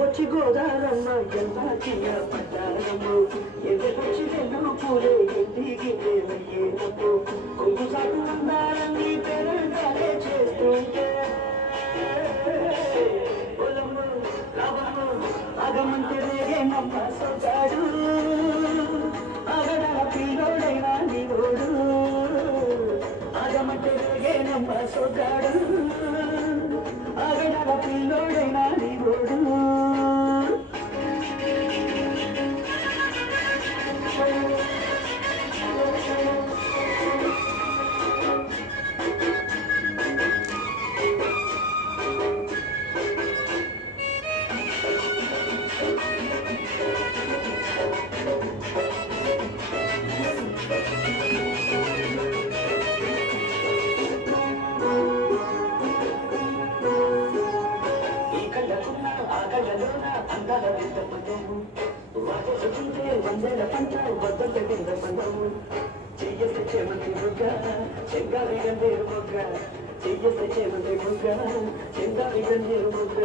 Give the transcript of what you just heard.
వచ్చి గోదారమ్మ ఎంత చిన్న పడ్డారమ్ము ఎదురొచ్చి రెండు పూలే ఇంటికి ఏమయ్యేనమ్ము కొంగు సాటు అందాలని పెరగాలే చేస్తుంటే పొలము లాభము ఆగమంటే రేగేనమ్మ సొగాడు ఆగడ పిల్లోడైనా నీవోడు ఆగమంటే రేగేనమ్మ సొగాడు ఆగడ పిల్లోడైనా నీవోడు అందాల వింత పందము వాటసు చూసే వందల పంట వద్దల కింద పందము చెయ్యస్తే చేమంతి ముగ్గ చెంగారి గందేరు ముగ్గ చెయ్యస్తే చేమంతి ముగ్గ చెంగారి గందేరు ముగ్గ